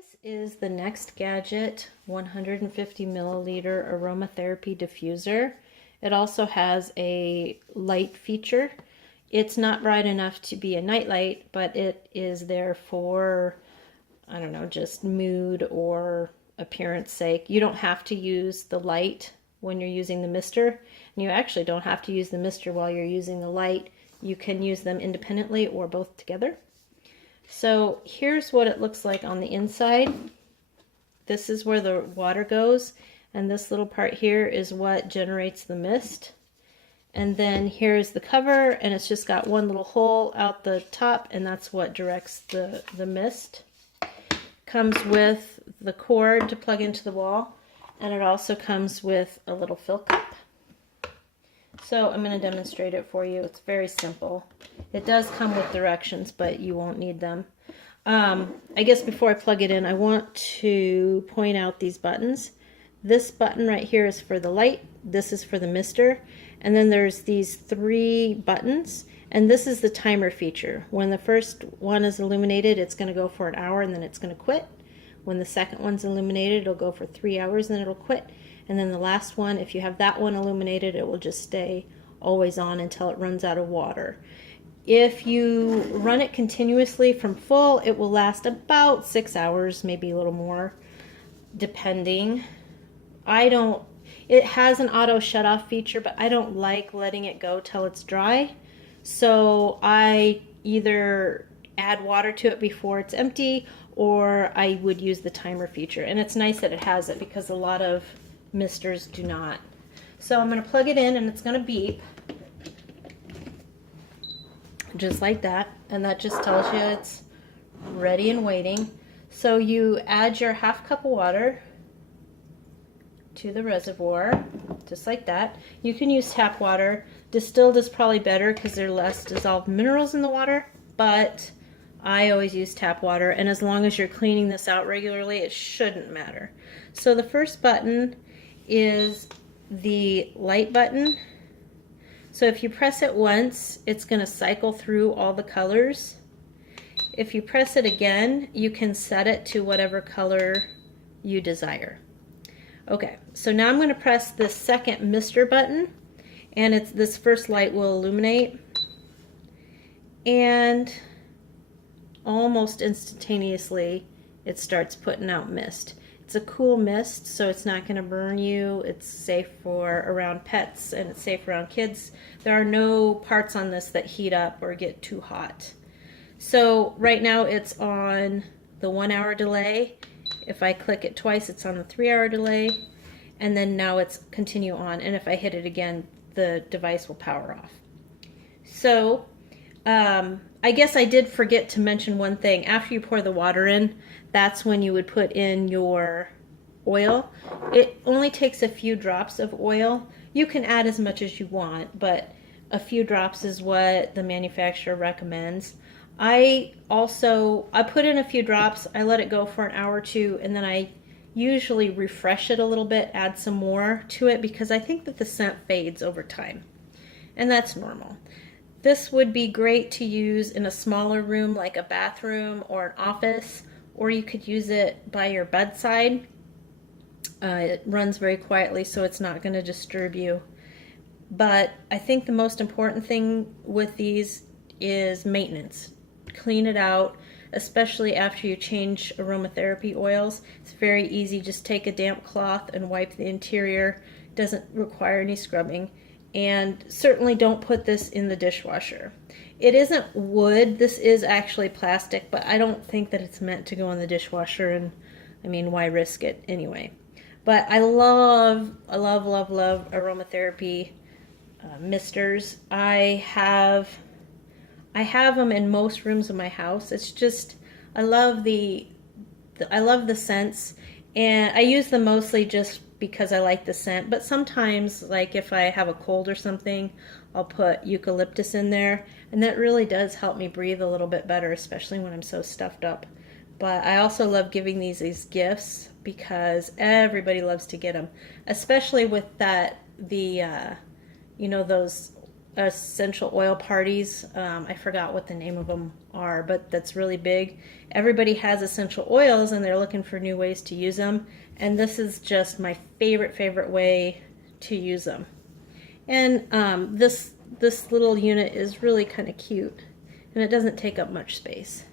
This is the NexGagdet 150 milliliter aromatherapy diffuser. It also has a light feature. It's not bright enough to be a nightlight, but it is there for, I don't know, just mood or appearance sake. You don't have to use the light when you're using the mister, and you actually don't have to use the mister while you're using the light. You can use them independently or both together. So here's what it looks like on the inside. This is where the water goes, and this little part here is what generates the mist. And then here's the cover, and it's just got one little hole out the top, and that's what directs the mist. Comes with the cord to plug into the wall, and it also comes with a little fill cup. So I'm going to demonstrate it for you. It's very simple. It does come with directions, but you won't need them. I guess before I plug it in, I want to point out these buttons. This button right here is for the light. This is for the mister. And then there's these three buttons. And this is the timer feature. When the first one is illuminated, it's going to go for an hour and then it's going to quit. When the second one's illuminated, it'll go for 3 hours and then it'll quit. And then the last one, if you have that one illuminated, it will just stay always on until it runs out of water. If you run it continuously from full, it will last about 6 hours, maybe a little more, depending. It has an auto shut off feature, but I don't like letting it go till it's dry. So I either add water to it before it's empty, or I would use the timer feature. And it's nice that it has it because a lot of misters do not. So I'm going to plug it in and it's going to beep just like that, and that just tells you it's ready and waiting. So you add your half cup of water to the reservoir just like that. You can use tap water. Distilled is probably better because there are less dissolved minerals in the water, but I always use tap water, and as long as you're cleaning this out regularly, it shouldn't matter. So the first button is the light button. So if you press it once, it's going to cycle through all the colors. If you press it again, you can set it to whatever color you desire. Okay, so now I'm going to press the second mister button, and this first light will illuminate, and almost instantaneously it starts putting out mist. It's a cool mist, so it's not going to burn you. It's safe for around pets, and it's safe around kids. There are no parts on this that heat up or get too hot. So right now it's on the 1 hour delay. If I click it twice, it's on the 3 hour delay, and then now it's continue on, and if I hit it again, the device will power off. So I guess I did forget to mention one thing. After you pour the water in, that's when you would put in your oil. It only takes a few drops of oil. You can add as much as you want, but a few drops is what the manufacturer recommends. I put in a few drops, I let it go for an hour or two, and then I usually refresh it a little bit, add some more to it, because I think that the scent fades over time, and that's normal. This would be great to use in a smaller room like a bathroom or an office, or you could use it by your bedside. It runs very quietly, so it's not going to disturb you. But I think the most important thing with these is maintenance. Clean it out, especially after you change aromatherapy oils. It's very easy. Just take a damp cloth and wipe the interior. It doesn't require any scrubbing. And certainly don't put this in the dishwasher. It isn't wood, this is actually plastic, but I don't think that it's meant to go in the dishwasher, and I mean, why risk it anyway? But I love aromatherapy misters. I have them in most rooms of my house. It's just, I love the scents, and I use them mostly just because I like the scent, but sometimes, like if I have a cold or something, I'll put eucalyptus in there, and that really does help me breathe a little bit better, especially when I'm so stuffed up. But I also love giving these as gifts because everybody loves to get them, especially with those essential oil parties. I forgot what the name of them are, but that's really big. Everybody has essential oils and they're looking for new ways to use them. And this is just my favorite way to use them. And this little unit is really kind of cute, and it doesn't take up much space.